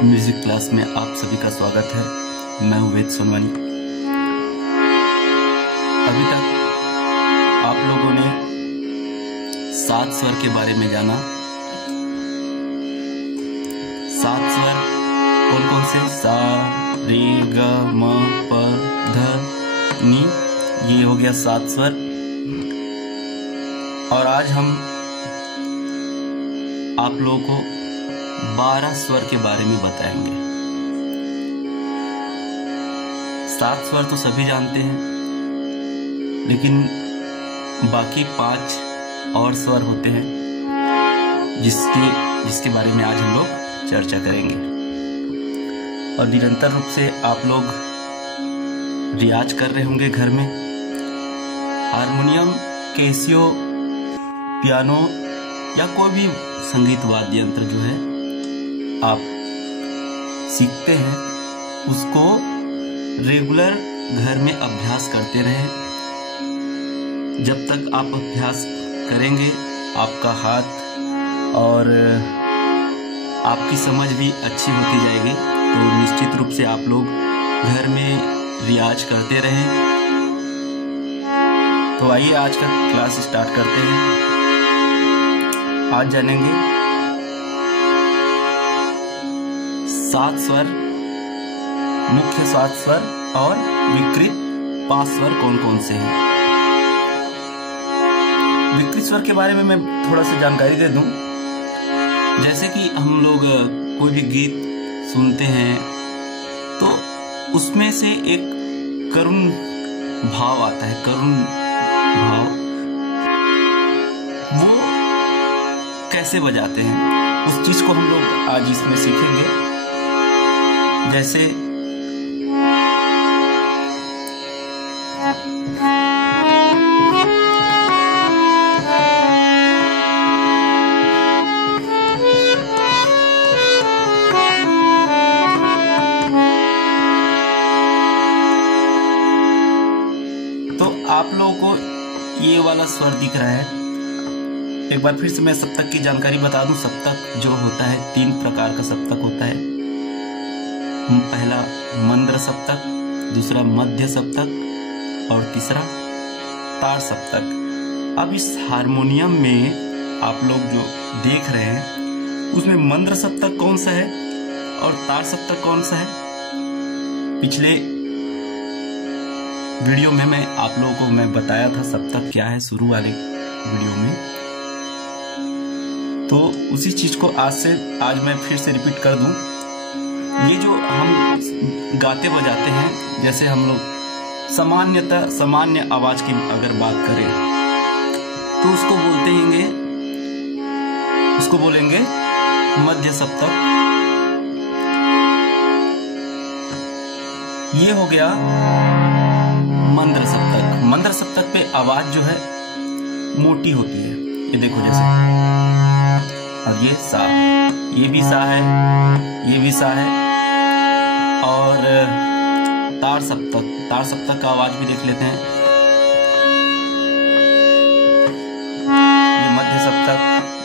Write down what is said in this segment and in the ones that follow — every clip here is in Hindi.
म्यूजिक क्लास में आप सभी का स्वागत है। मैं हूँ वेद सोनवानी। अभी तक आप लोगों ने 7 स्वर के बारे में जाना। 7 स्वर कौन कौन से? सा, रे, ग, म, प, ध, नि। ये हो गया 7 स्वर। और आज हम आप लोगों को 12 स्वर के बारे में बताएंगे। 7 स्वर तो सभी जानते हैं, लेकिन बाकी 5 और स्वर होते हैं जिसके बारे में आज हम लोग चर्चा करेंगे। और निरंतर रूप से आप लोग रियाज कर रहे होंगे घर में। हारमोनियम, कैसियो, पियानो या कोई भी संगीत वाद्य यंत्र जो है आप सीखते हैं, उसको रेगुलर घर में अभ्यास करते रहें। जब तक आप अभ्यास करेंगे, आपका हाथ और आपकी समझ भी अच्छी होती जाएगी। तो निश्चित रूप से आप लोग घर में रियाज करते रहें। तो आइए आज का क्लास स्टार्ट करते हैं। आज जानेंगे 7 स्वर, मुख्य 7 स्वर और विकृत 5 स्वर कौन कौन से हैं। विकृत स्वर के बारे में मैं थोड़ा सा जानकारी दे दूं। जैसे कि हम लोग कोई भी गीत सुनते हैं तो उसमें से एक करुण भाव आता है, करुण भाव। वो कैसे बजाते हैं, उस चीज को हम लोग आज इसमें सीखेंगे। जैसे तो आप लोगों को ये वाला स्वर दिख रहा है। एक बार फिर से मैं सप्तक की जानकारी बता दूं। सप्तक जो होता है, 3 प्रकार का सप्तक होता है। पहला मंद्र सप्तक, दूसरा मध्य सप्तक और तीसरा तार सप्तक। अब इस हारमोनियम में आप लोग जो देख रहे हैं उसमें मंद्र सप्तक कौन सा है और तार सप्तक कौन सा है? पिछले वीडियो में मैं आप लोगों को मैं बताया था सप्तक क्या है, शुरू वाले वीडियो में। तो उसी चीज को आज मैं फिर से रिपीट कर दूं। ये जो हम गाते बजाते हैं, जैसे हम लोग सामान्य आवाज की अगर बात करें तो उसको बोलेंगे मध्य सप्तक। ये हो गया मंद्र सप्तक। मंद्र सप्तक पे आवाज जो है मोटी होती है। ये देखो जैसे, और ये सा, ये भी सा है, ये भी सा है। और तार सप्तक का आवाज भी देख लेते हैं। ये मध्य सप्तक,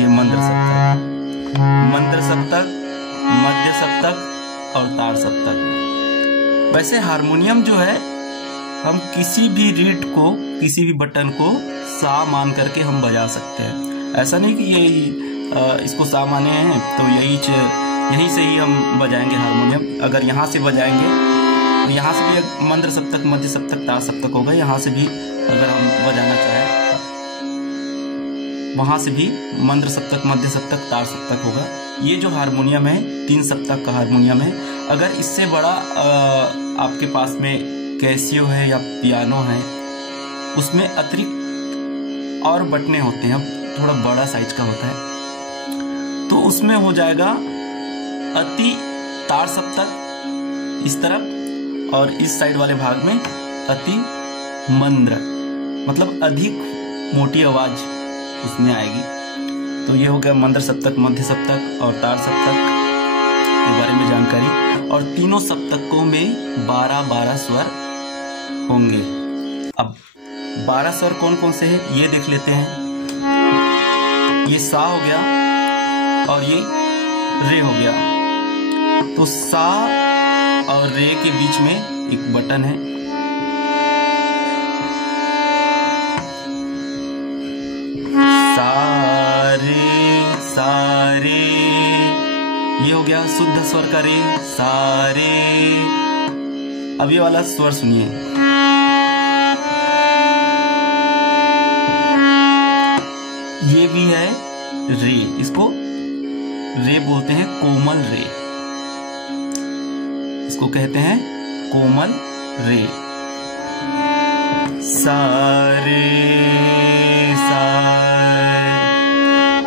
ये मंद्र सप्तक, मंद्र सप्तक, मध्य सप्तक और तार सप्तक। वैसे हारमोनियम जो है, हम किसी भी रीड को, किसी भी बटन को सा मान करके हम बजा सकते हैं। ऐसा नहीं कि यही इसको सा माने हैं तो यहीं से ही हम बजाएंगे हारमोनियम। अगर यहाँ से बजाएंगे तो यहाँ से भी मंद्र सप्तक, मध्य सप्तक, तार सप्तक होगा। यहाँ से भी अगर हम बजाना चाहें, वहां से भी मंद्र सप्तक, मध्य सप्तक, तार सप्तक होगा। ये जो हारमोनियम है 3 सप्तक का हारमोनियम है। अगर इससे बड़ा आपके पास में कैसियो है या पियानो है, उसमें अतिरिक्त और बटने होते हैं, थोड़ा बड़ा साइज का होता है, तो उसमें हो जाएगा अति तार सप्तक इस तरफ, और इस साइड वाले भाग में अति मंद्र, मतलब अधिक मोटी आवाज उसमें आएगी। तो ये हो गया मंद्र सप्तक, मध्य सप्तक और तार सप्तक के बारे में जानकारी। और तीनों सप्तकों में 12-12 स्वर होंगे। अब 12 स्वर कौन कौन से हैं ये देख लेते हैं। ये सा हो गया और ये रे हो गया। तो सा और रे के बीच में एक बटन है, सारे, ये हो गया शुद्ध स्वर का रे, सारे। अब ये वाला स्वर सुनिए, ये भी है रे, इसको रे बोलते हैं, कोमल रे, इसको कहते हैं कोमल रे। सारे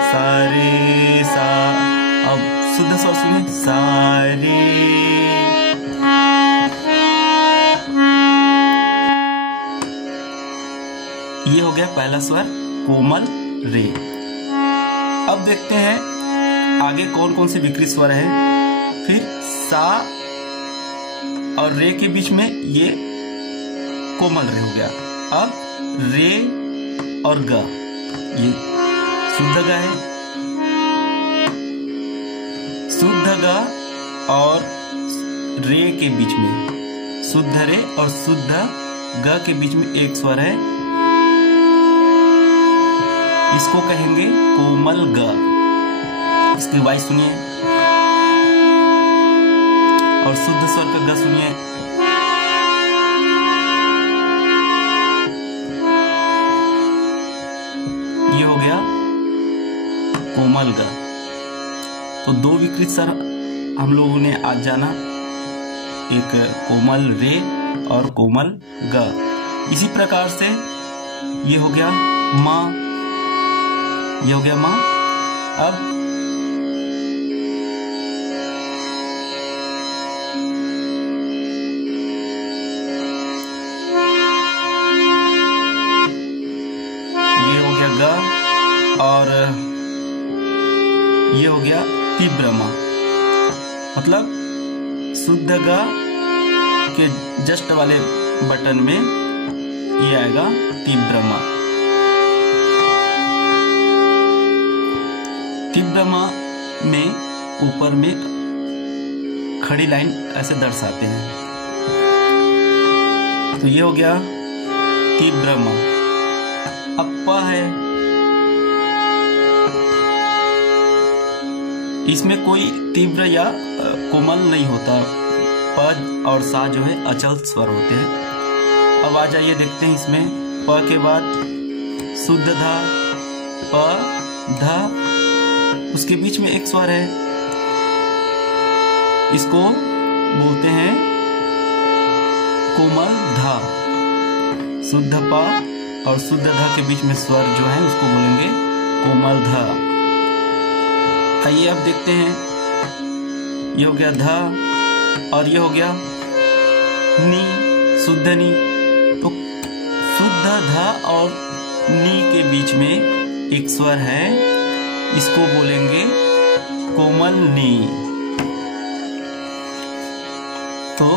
सारे सा, अब शुद्ध स्वर सुनिए, सारे। ये हो गया पहला स्वर कोमल रे। अब देखते हैं आगे कौन कौन से विकृत स्वर है। फिर सा और रे के बीच में ये कोमल रे हो गया। अब रे और ग, ये शुद्ध ग है, शुद्ध ग और रे के बीच में, शुद्ध रे और शुद्ध ग के बीच में एक स्वर है, इसको कहेंगे कोमल ग। इसकी वाई सुनिए और शुद्ध स्वर का ग सुनिए। ये हो गया कोमल ग। तो दो विकृत स्वर हम लोगों ने आज जाना, एक कोमल रे और कोमल ग। इसी प्रकार से ये हो गया मा, ये हो गया मा। अब ये हो गया ग और ये हो गया तीव्र मा। मतलब शुद्ध ग के जस्ट वाले बटन में ये आएगा तीव्र मा। तीव्र मा में ऊपर में खड़ी लाइन ऐसे दर्शाते हैं। तो ये हो गया तीव्र मा। अब प है, इसमें कोई तीव्र या कोमल नहीं होता, प और सा जो है अचल स्वर होते हैं। अब आ जाइए देखते हैं इसमें प के बाद शुद्ध धा, प धा, उसके बीच में एक स्वर है, इसको बोलते हैं कोमल धा। शुद्ध प और शुद्ध धा के बीच में स्वर जो है उसको बोलेंगे कोमल धा। आइए अब देखते हैं, ये हो गया धा और ये हो गया नी, शुद्ध नी। तो शुद्ध धा और नी के बीच में एक स्वर है, इसको बोलेंगे कोमल नी। तो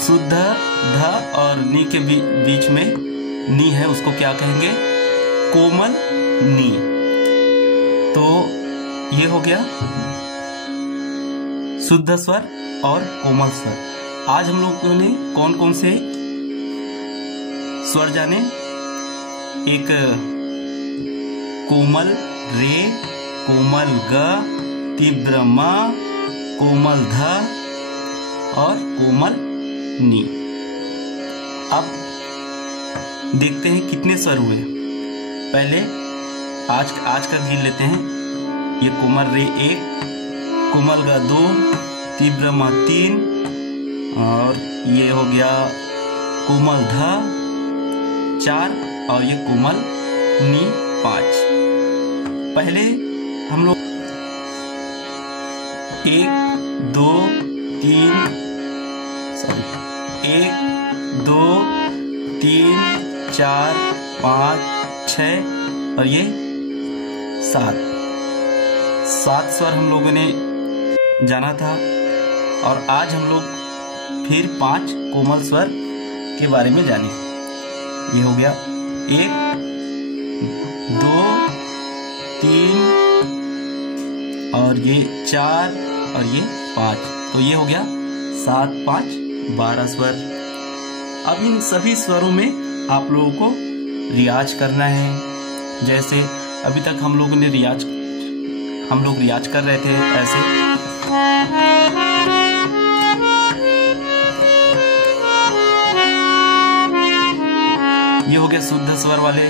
शुद्ध धा और नी के बीच में नी है, उसको क्या कहेंगे? कोमल नी। तो ये हो गया शुद्ध स्वर और कोमल स्वर। आज हम लोगों ने कौन कौन से स्वर जाने? एक कोमल रे, कोमल ग, तीव्र म, कोमल ध और कोमल नी। अब देखते हैं कितने स्वर हुए। पहले आज का गिन लेते हैं। ये कोमल रे 1, कोमल ग 2, तीव्र म 3 और ये हो गया कोमल ध 4 और ये कोमल नी 5। पहले हम लोग 1 2 3 4 5 6 और ये 7 स्वर हम लोगों ने जाना था। और आज हम लोग फिर 5 कोमल स्वर के बारे में जाने। ये हो गया 1 2 3 और ये 4 और ये 5, तो ये हो गया 7 5 12 स्वर। अब इन सभी स्वरों में आप लोगों को रियाज करना है। जैसे अभी तक हम लोग रियाज कर रहे थे ऐसे, ये हो गया शुद्ध स्वर वाले।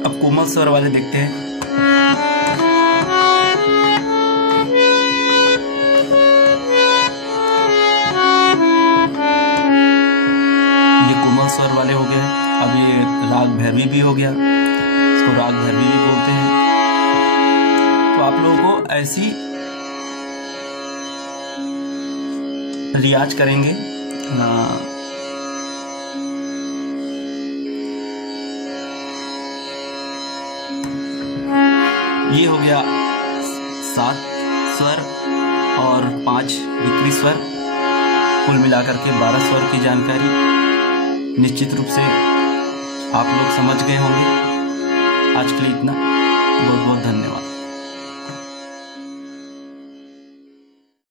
अब कोमल स्वर वाले देखते हैं। ये कोमल स्वर वाले हो गए। अब ये राग भैरवी भी हो गया, इसको राग भैरवी भी बोलते हैं। तो आप लोगों को ऐसी रियाज करेंगे। ये हो गया 7 स्वर और 5 विकृत स्वर, कुल मिलाकर के 12 स्वर की जानकारी निश्चित रूप से आप लोग समझ गए होंगे। आज के लिए इतना, बहुत बहुत धन्यवाद।